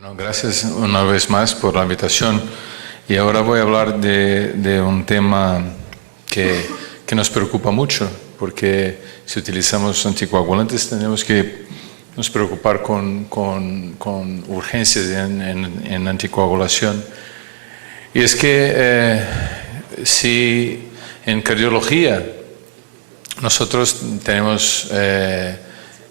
Bueno, gracias una vez más por la invitación. Y ahora voy a hablar de un tema que nos preocupa mucho, porque si utilizamos anticoagulantes tenemos que nos preocupar con urgencias en anticoagulación. Y es que si en cardiología nosotros tenemos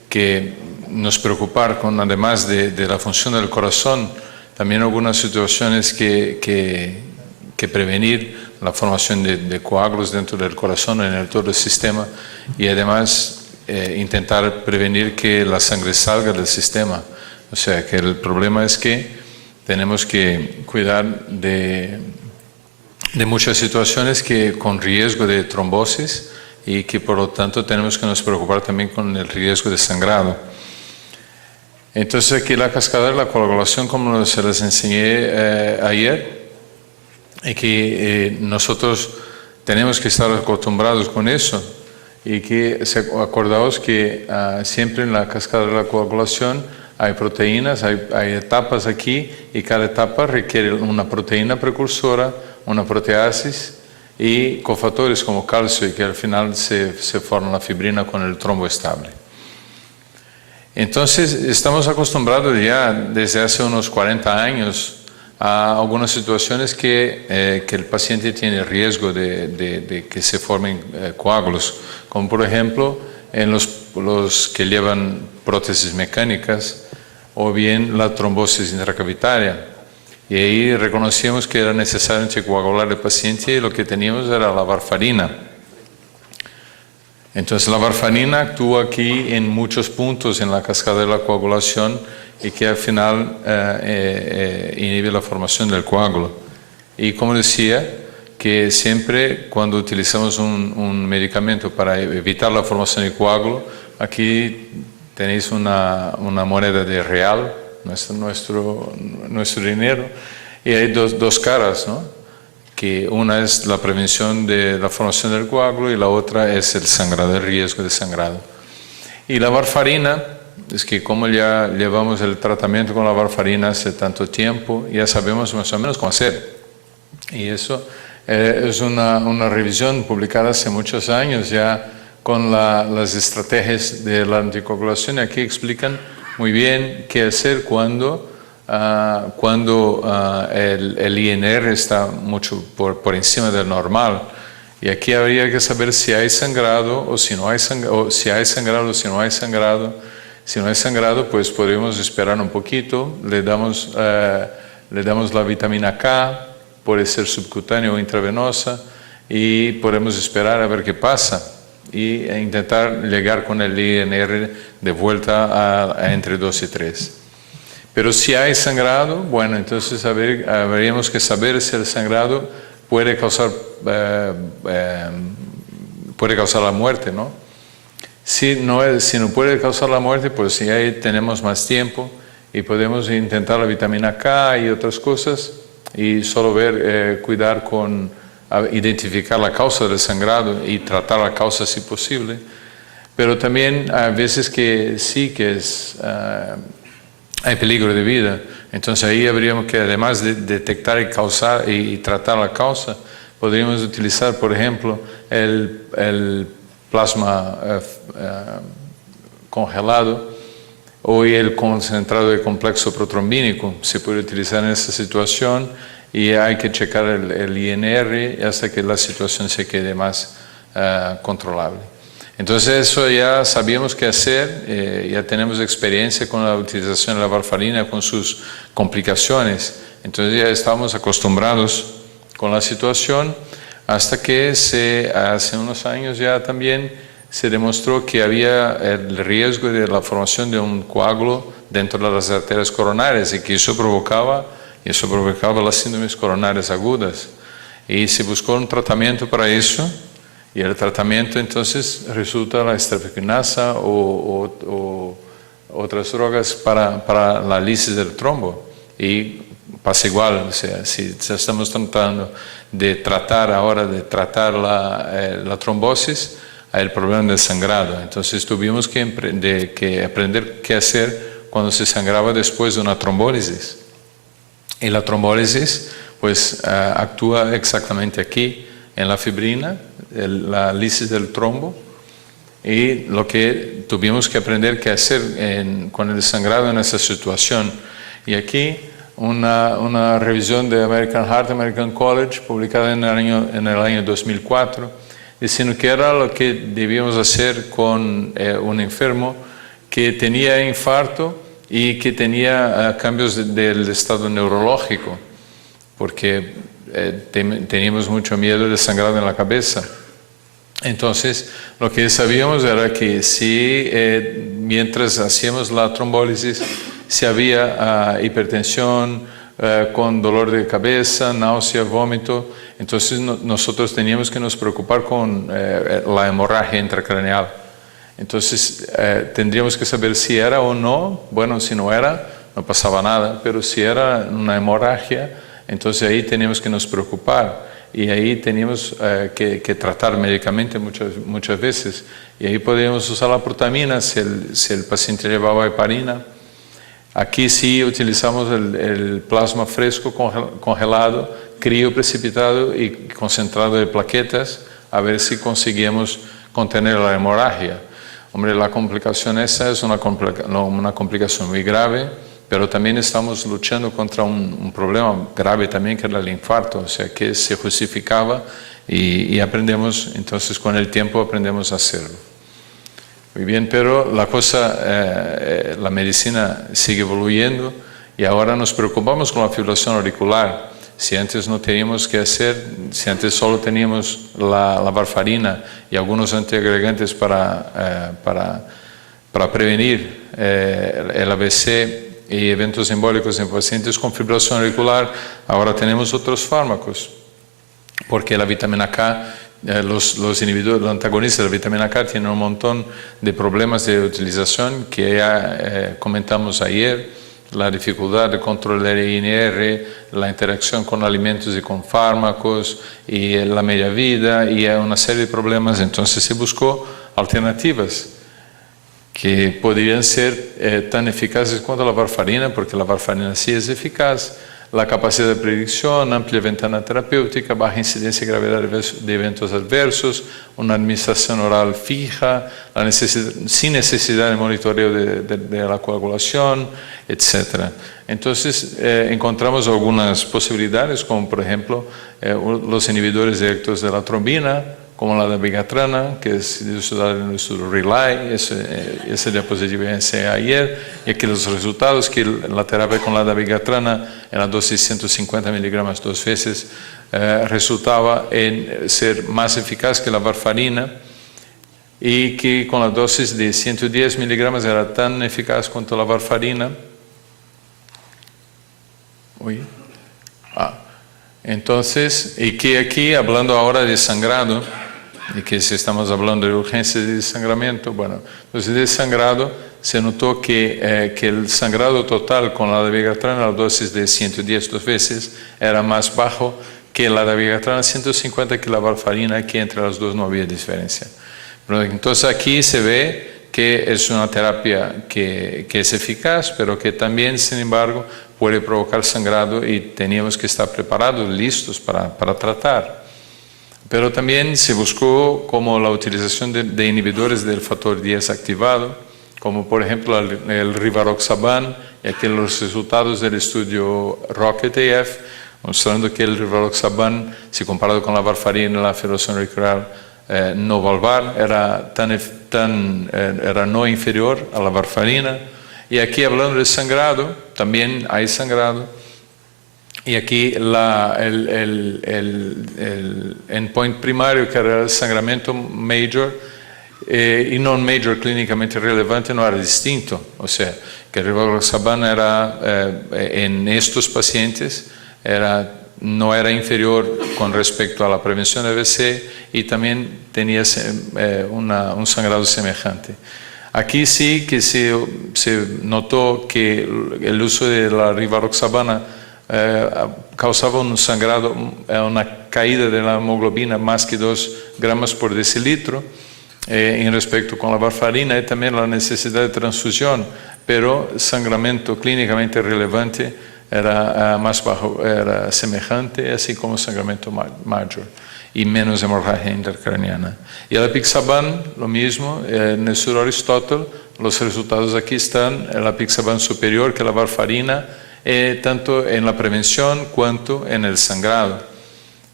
que nos preocupar con, además de la función del corazón, también algunas situaciones que prevenir la formación de coágulos dentro del corazón en todo el sistema, y además intentar prevenir que la sangre salga del sistema. O sea que el problema es que tenemos que cuidar de muchas situaciones con riesgo de trombosis, y que por lo tanto tenemos que nos preocupar también con el riesgo de sangrado. Entonces aquí la cascada de la coagulación, como se les enseñé ayer, y que nosotros tenemos que estar acostumbrados con eso, y que acordaos que siempre en la cascada de la coagulación hay proteínas, hay etapas aquí, y cada etapa requiere una proteína precursora, una proteasis y cofactores como calcio, y que al final se forma la fibrina con el trombo estable. Entonces estamos acostumbrados ya desde hace unos 40 años a algunas situaciones que el paciente tiene riesgo de que se formen coágulos, como por ejemplo en los que llevan prótesis mecánicas, o bien la trombosis intracavitaria. Y ahí reconocíamos que era necesario anticoagular al paciente, y lo que teníamos era la warfarina. Entonces la warfarina actúa aquí en muchos puntos en la cascada de la coagulación, y que al final inhibe la formación del coágulo. Y como decía, que siempre cuando utilizamos un medicamento para evitar la formación de coágulo, aquí tenéis una moneda de real, nuestro dinero, y hay dos caras, ¿no? Que una es la prevención de la formación del coágulo, y la otra es el sangrado, el riesgo de sangrado. Y la warfarina, es que como ya llevamos el tratamiento con la warfarina hace tanto tiempo, ya sabemos más o menos cómo hacer. Y eso es una revisión publicada hace muchos años ya con las estrategias de la anticoagulación. Aquí explican muy bien qué hacer cuando el INR está mucho por encima del normal. Y aquí habría que saber si hay sangrado o si no hay sangrado, o si hay sangrado o si no hay sangrado. Si no hay sangrado, pues podemos esperar un poquito, le damos la vitamina K, puede ser subcutánea o intravenosa, y podemos esperar a ver qué pasa, y intentar llegar con el INR de vuelta a entre 2 y 3. Pero si hay sangrado, bueno, entonces habríamos que saber si el sangrado puede causar la muerte, ¿no? Si no puede causar la muerte, pues si ahí tenemos más tiempo, y podemos intentar la vitamina K y otras cosas, y solo cuidar con identificar la causa del sangrado y tratar la causa si posible. Pero también a veces que sí que hay peligro de vida. Entonces ahí habríamos que, además de detectar y tratar la causa, podríamos utilizar, por ejemplo, el plasma congelado, o el concentrado de complexo protrombínico. Se puede utilizar en esta situación, y hay que checar el INR hasta que la situación se quede más controlable. Entonces eso ya sabíamos qué hacer, ya tenemos experiencia con la utilización de la warfarina con sus complicaciones. Entonces ya estamos acostumbrados con la situación, hasta que hace unos años ya también se demostró que había el riesgo de la formación de un coágulo dentro de las arterias coronarias, y que eso provocaba las síndromes coronarias agudas. Y se buscó un tratamiento para eso, y el tratamiento entonces resulta la estreptokinasa o otras drogas para la lisis del trombo. Y pasa igual, o sea, si estamos tratando de tratar la trombosis, hay el problema del sangrado. Entonces tuvimos que aprender qué hacer cuando se sangraba después de una trombólisis. Y la trombólisis pues actúa exactamente aquí, en la fibrina, la lisis del trombo, y lo que tuvimos que aprender que hacer con el sangrado en esa situación. Y aquí una revisión de American Heart American College, publicada en el año 2004, diciendo que era lo que debíamos hacer con un enfermo que tenía infarto y que tenía cambios del estado neurológico, porque teníamos mucho miedo de sangrado en la cabeza. Entonces, lo que sabíamos era que si mientras hacíamos la trombólisis, si había hipertensión, con dolor de cabeza, náusea, vómito, entonces nosotros teníamos que nos preocupar con la hemorragia intracraneal. Entonces, tendríamos que saber si era o no. Bueno, si no era, no pasaba nada, pero si era una hemorragia, entonces ahí teníamos que nos preocupar. Y ahí teníamos que tratar médicamente muchas veces. Y ahí podíamos usar la protamina si el paciente llevaba heparina. Aquí sí utilizamos el plasma fresco congelado, crioprecipitado y concentrado de plaquetas, a ver si conseguíamos contener la hemorragia. Hombre, la complicación esa es una complicación muy grave, pero también estamos luchando contra un problema grave también, que era el infarto, o sea, que se justificaba y aprendemos, entonces con el tiempo aprendemos a hacerlo. Muy bien, pero la medicina sigue evoluyendo y ahora nos preocupamos con la fibrilación auricular. Si antes no teníamos que hacer, si antes solo teníamos la varfarina y algunos antiagregantes para prevenir el ABC y eventos embólicos en pacientes con fibrilación auricular, ahora tenemos otros fármacos, porque la vitamina K, los inhibidores, los antagonistas de la vitamina K tienen un montón de problemas de utilización que ya comentamos ayer, la dificultad de controlar el INR, la interacción con alimentos y con fármacos, y la media vida, y una serie de problemas. Entonces se buscó alternativas que podrían ser tan eficaces cuanto la varfarina, porque la varfarina sí es eficaz, la capacidad de predicción, amplia ventana terapéutica, baja incidencia y gravedad de eventos adversos, una administración oral fija, sin necesidad de monitoreo de la coagulación, etc. Entonces, encontramos algunas posibilidades, como por ejemplo los inhibidores directos de la trombina, como la dabigatrana, que es estudiada en el estudio RELY, esa diapositiva ya enseñé ayer, y aquí los resultados, que la terapia con la dabigatrana en la dosis 150 miligramos 2 veces resultaba en ser más eficaz que la varfarina, y que con la dosis de 110 miligramos era tan eficaz cuanto la varfarina. Entonces, y que aquí, hablando ahora de sangrado, y que si estamos hablando de urgencia de desangramiento, bueno, entonces de sangrado se notó que el sangrado total con la dabigatrana a la dosis de 110 2 veces era más bajo que la dabigatrana 150 que la varfarina, que entre las dos no había diferencia. Pero entonces aquí se ve que es una terapia que es eficaz, pero que también, sin embargo, puede provocar sangrado, y teníamos que estar preparados, listos para tratar. Pero también se buscó como la utilización de inhibidores del factor 10 activado, como por ejemplo el rivaroxaban, y aquí los resultados del estudio ROCKET-AF, mostrando que el rivaroxaban, si comparado con la varfarina, la fibrilación auricular no valvar, era no inferior a la varfarina. Y aquí, hablando de sangrado, también hay sangrado. Y aquí el endpoint primario, que era el sangramiento major y non major clínicamente relevante, no era distinto. O sea, que el rivaroxaban era, en estos pacientes no era inferior con respecto a la prevención de AVC, y también tenía un sangrado semejante. Aquí sí que se notó que el uso de la rivaroxabana causaba un sangrado, una caída de la hemoglobina más que 2 gramos por decilitro, en respecto con la varfarina y también la necesidad de transfusión, pero sangramiento clínicamente relevante era más bajo, era semejante, así como sangramiento mayor y menos hemorragia intercraniana. Y el apixaban, lo mismo, en el sur Aristóteles, los resultados aquí están, el apixaban superior que la varfarina, tanto en la prevención cuanto en el sangrado.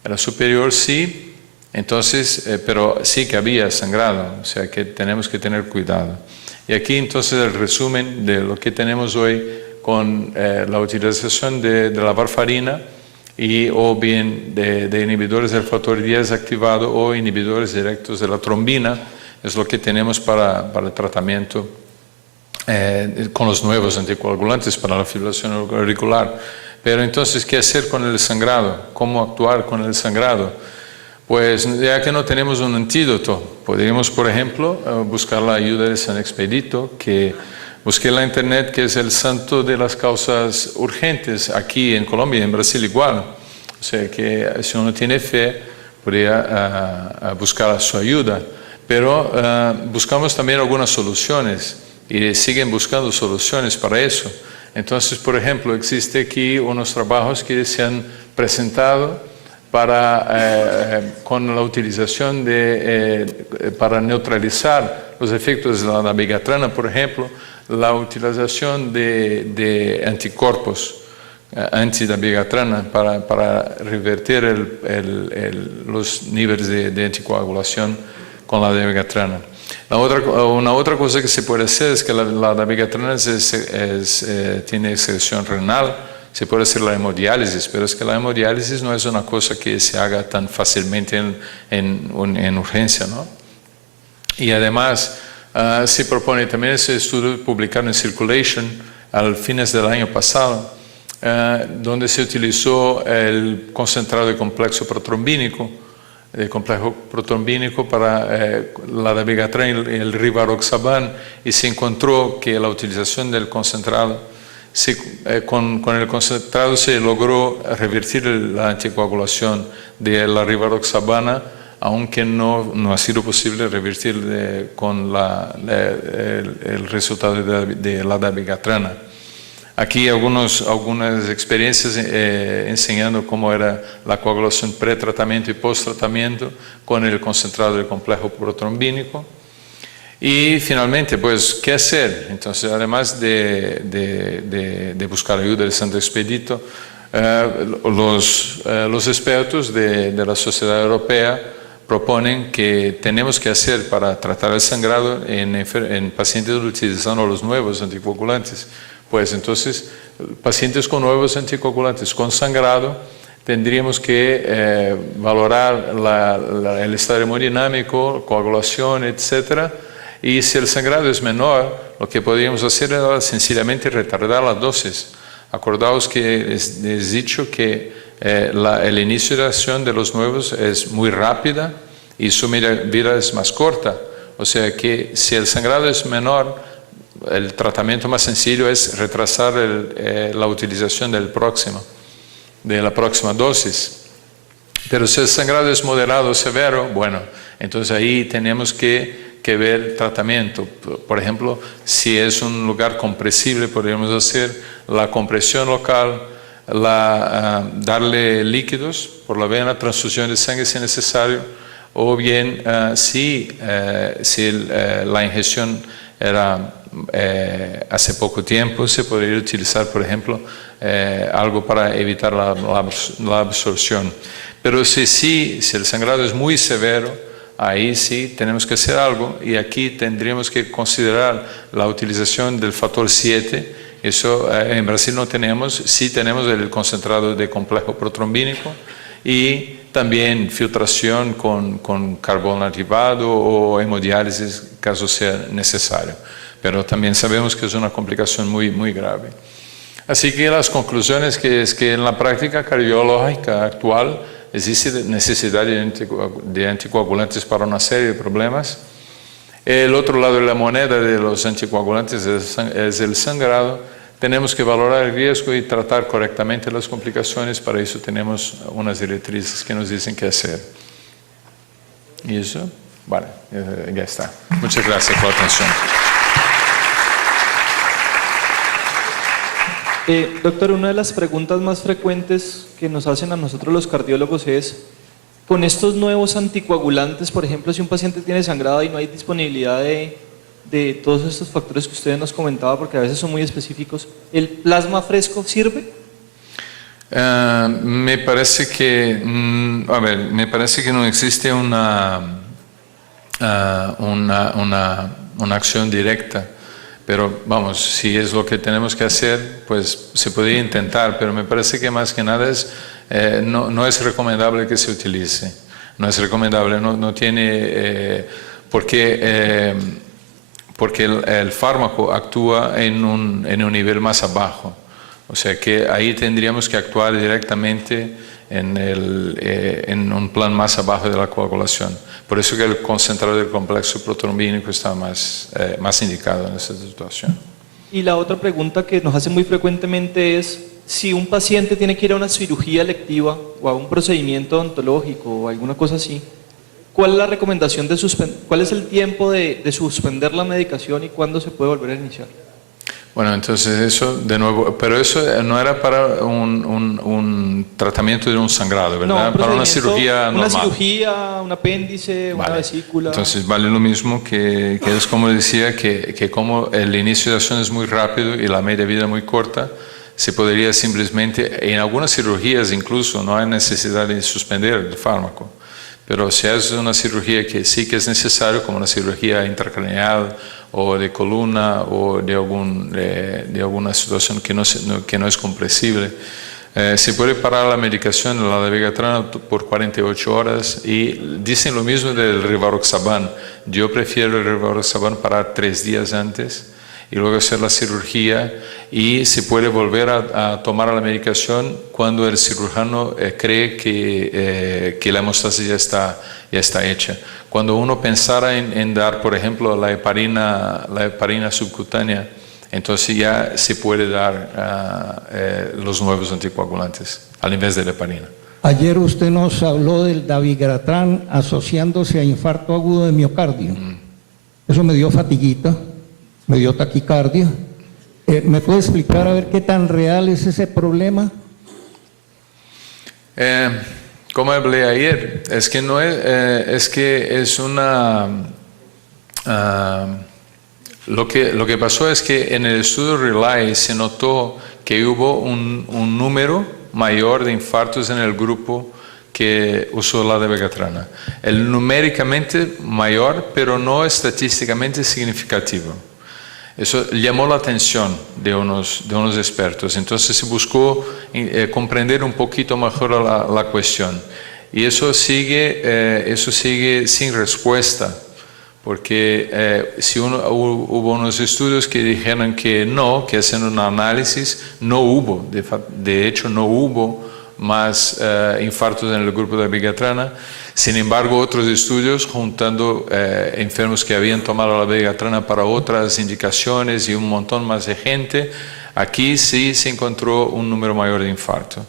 Era superior, sí. Entonces, pero sí que había sangrado, o sea que tenemos que tener cuidado. Y aquí entonces el resumen de lo que tenemos hoy con la utilización de la varfarina o bien de inhibidores del factor 10 activado o inhibidores directos de la trombina, es lo que tenemos para el tratamiento con los nuevos anticoagulantes para la fibrilación auricular. Pero entonces, ¿qué hacer con el sangrado? ¿Cómo actuar con el sangrado? Pues ya que no tenemos un antídoto, podríamos, por ejemplo, buscar la ayuda de San Expedito, que busqué en la internet, que es el santo de las causas urgentes, aquí en Colombia y en Brasil igual. O sea que si uno tiene fe, podría buscar su ayuda. Pero buscamos también algunas soluciones y siguen buscando soluciones para eso. Entonces, por ejemplo, existe aquí unos trabajos que se han presentado con la utilización para neutralizar los efectos de la dabigatrana, por ejemplo, la utilización de anticuerpos antidabigatrana para revertir los niveles de anticoagulación con la dabigatrana. Una otra cosa que se puede hacer es que la dabigatrana tiene excreción renal. Se puede hacer la hemodiálisis, pero es que la hemodiálisis no es una cosa que se haga tan fácilmente en urgencia, ¿no? Y además se propone también ese estudio publicado en Circulation al fines del año pasado, donde se utilizó el concentrado de complejo protrombínico para la dabigatrana y el rivaroxaban, y se encontró que la utilización del concentrado con el concentrado se logró revertir la anticoagulación de la rivaroxabana, aunque no ha sido posible revertir con el resultado de la dabigatrana. Aquí algunas experiencias enseñando cómo era la coagulación pre-tratamiento y post-tratamiento con el concentrado del complejo protrombínico. Y finalmente, pues, ¿qué hacer? Entonces, además de buscar ayuda del Santo Expedito, los expertos de la Sociedad Europea proponen que tenemos que hacer para tratar el sangrado en pacientes utilizando los nuevos anticoagulantes. Pues entonces, pacientes con nuevos anticoagulantes con sangrado, tendríamos que valorar el estado hemodinámico, coagulación, etcétera. Y si el sangrado es menor, lo que podríamos hacer es sencillamente retardar las dosis. Acordaos que les he dicho que el inicio de acción de los nuevos es muy rápida y su vida es más corta. O sea que si el sangrado es menor, el tratamiento más sencillo es retrasar la utilización de la próxima dosis. Pero si el sangrado es moderado o severo, bueno, entonces ahí tenemos que ver tratamiento. Por ejemplo, si es un lugar compresible, podríamos hacer la compresión local, darle líquidos por la vena, transfusión de sangre si es necesario, o bien si la ingestión era hace poco tiempo, se podría utilizar, por ejemplo, algo para evitar la absorción. Pero si el sangrado es muy severo, ahí sí tenemos que hacer algo, y aquí tendríamos que considerar la utilización del factor 7. Eso en Brasil no tenemos, sí tenemos el concentrado de complejo protrombínico y también filtración con carbón activado o hemodiálisis, caso sea necesario. Pero también sabemos que es una complicación muy, muy grave. Así que las conclusiones es que en la práctica cardiológica actual existe necesidad de anticoagulantes para una serie de problemas. El otro lado de la moneda de los anticoagulantes es el sangrado. Tenemos que valorar el riesgo y tratar correctamente las complicaciones. Para eso tenemos unas directrices que nos dicen qué hacer. ¿Y eso? Vale, ya está. Muchas gracias por la atención. Doctor, una de las preguntas más frecuentes que nos hacen a nosotros los cardiólogos es, con estos nuevos anticoagulantes, por ejemplo, si un paciente tiene sangrado y no hay disponibilidad de todos estos factores que usted nos comentaba, porque a veces son muy específicos, ¿el plasma fresco sirve? Me parece que, me parece que no existe una acción directa, pero vamos, si es lo que tenemos que hacer, pues se podría intentar, pero me parece que más que nada no es recomendable que se utilice, no es recomendable, no tiene, porque el fármaco actúa en un nivel más abajo, o sea que ahí tendríamos que actuar directamente en un plan más abajo de la coagulación. Por eso que el concentrador del complexo protrombínico está más indicado en esta situación. Y la otra pregunta que nos hacen muy frecuentemente es, si un paciente tiene que ir a una cirugía electiva o a un procedimiento odontológico o alguna cosa así, ¿cuál es la recomendación cuál es el tiempo de suspender la medicación y cuándo se puede volver a iniciar? Bueno, entonces eso de nuevo, pero eso no era para un tratamiento de un sangrado, ¿verdad? No, para una cirugía normal. Una cirugía, un apéndice, vale. Una vesícula. Entonces vale lo mismo que es como decía, que como el inicio de acción es muy rápido y la media vida muy corta, se podría simplemente, en algunas cirugías incluso, no hay necesidad de suspender el fármaco. Pero si es una cirugía que sí que es necesario, como una cirugía intracraneal o de columna o de alguna situación que no es compresible, se puede parar la medicación, la dabigatran, por 48 horas y dicen lo mismo del rivaroxaban. Yo prefiero el rivaroxaban parar 3 días antes y luego hacer la cirugía, y se puede volver a tomar la medicación cuando el cirujano cree que la hemostasia ya está hecha. Cuando uno pensara en dar, por ejemplo, la heparina subcutánea, entonces ya se puede dar los nuevos anticoagulantes al invés de la heparina. Ayer usted nos habló del dabigatran asociándose a infarto agudo de miocardio. Eso me dio fatiguita, me dio taquicardia. ¿Me puede explicar a ver qué tan real es ese problema? Como hablé ayer, es que es una... lo que pasó es que en el estudio RELY se notó que hubo un número mayor de infartos en el grupo que usó la dabigatrana. El numéricamente mayor, pero no estadísticamente significativo. Eso llamó la atención de unos expertos. Entonces se buscó comprender un poquito mejor la cuestión. Y eso sigue sin respuesta. Porque si hubo unos estudios que dijeron que no, que haciendo un análisis no hubo, de hecho no hubo más infartos en el grupo de dabigatrana. Sin embargo, otros estudios juntando enfermos que habían tomado la dabigatrana para otras indicaciones y un montón más de gente, aquí sí se encontró un número mayor de infarto.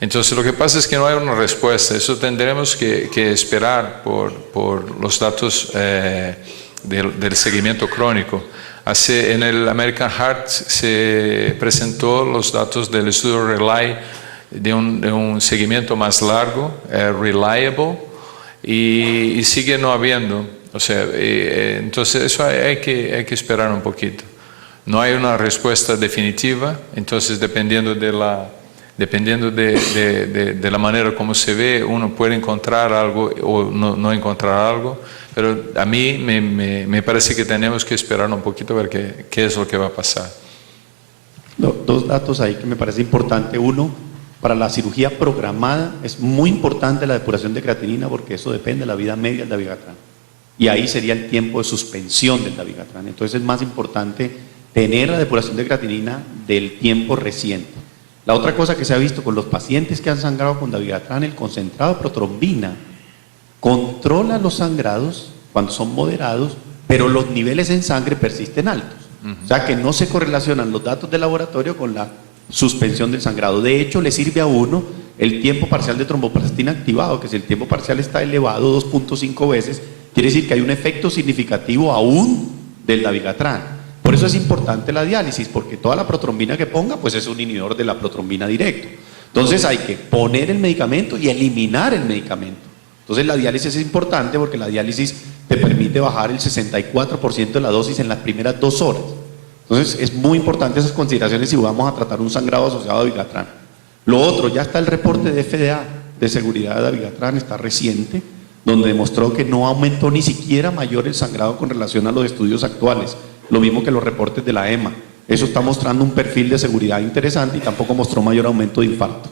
Entonces lo que pasa es que no hay una respuesta, eso tendremos que esperar por los datos del seguimiento crónico. En el American Heart se presentó los datos del estudio RELY de un seguimiento más largo, reliable, y sigue no habiendo. O sea, entonces eso hay que esperar un poquito. No hay una respuesta definitiva, entonces dependiendo de la manera como se ve, uno puede encontrar algo o no encontrar algo, pero a mí me parece que tenemos que esperar un poquito a ver qué es lo que va a pasar. Dos datos ahí que me parece importante. Uno, para la cirugía programada es muy importante la depuración de creatinina, porque eso depende de la vida media del dabigatran. Y ahí sería el tiempo de suspensión del dabigatran. Entonces es más importante tener la depuración de creatinina del tiempo reciente. La otra cosa que se ha visto con los pacientes que han sangrado con dabigatran, el concentrado de protrombina controla los sangrados cuando son moderados, pero los niveles en sangre persisten altos. O sea que no se correlacionan los datos de laboratorio con la suspensión del sangrado. De hecho, le sirve a uno el tiempo parcial de tromboplastina activado, que si el tiempo parcial está elevado 2.5 veces, quiere decir que hay un efecto significativo aún del dabigatran. Por eso es importante la diálisis, porque toda la protrombina que ponga, pues es un inhibidor de la protrombina directo. Entonces hay que poner el medicamento y eliminar el medicamento. Entonces la diálisis es importante porque la diálisis te permite bajar el 64% de la dosis en las primeras 2 horas. Entonces es muy importante esas consideraciones si vamos a tratar un sangrado asociado a dabigatran. Lo otro, ya está el reporte de FDA de seguridad de dabigatran, está reciente, donde demostró que no aumentó ni siquiera mayor el sangrado con relación a los estudios actuales, lo mismo que los reportes de la EMA. Eso está mostrando un perfil de seguridad interesante y tampoco mostró mayor aumento de infarto.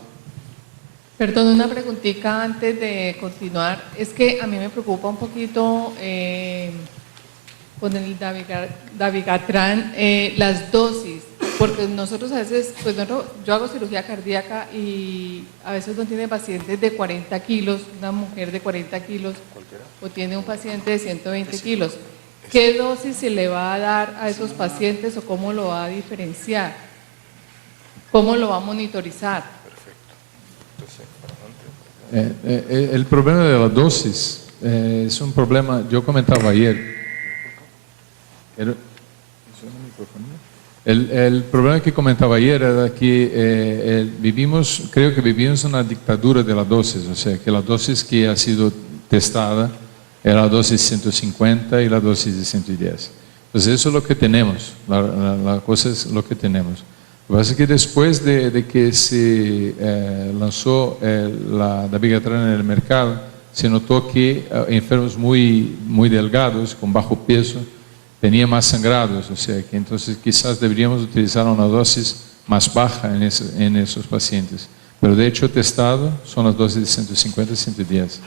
Perdón, una preguntita antes de continuar. Es que a mí me preocupa un poquito con el dabigatran las dosis, porque nosotros a veces, pues yo hago cirugía cardíaca y a veces no tiene pacientes de 40 kilos, una mujer de 40 kilos, o tiene un paciente de 120 kilos. ¿Qué dosis se le va a dar a esos pacientes o cómo lo va a diferenciar? ¿Cómo lo va a monitorizar? El problema de la dosis es un problema, yo comentaba ayer, el problema que comentaba ayer era que creo que vivimos una dictadura de la dosis, o sea, que la dosis que ha sido testada era la dosis 150 y la dosis de 110. Entonces eso es lo que tenemos, la cosa es lo que tenemos. Lo que pasa es que después de que se lanzó la dabigatran en el mercado, se notó que enfermos muy delgados, con bajo peso, tenían más sangrados, o sea que entonces quizás deberíamos utilizar una dosis más baja en esos pacientes. Pero de hecho testado son las dosis de 150 y 110.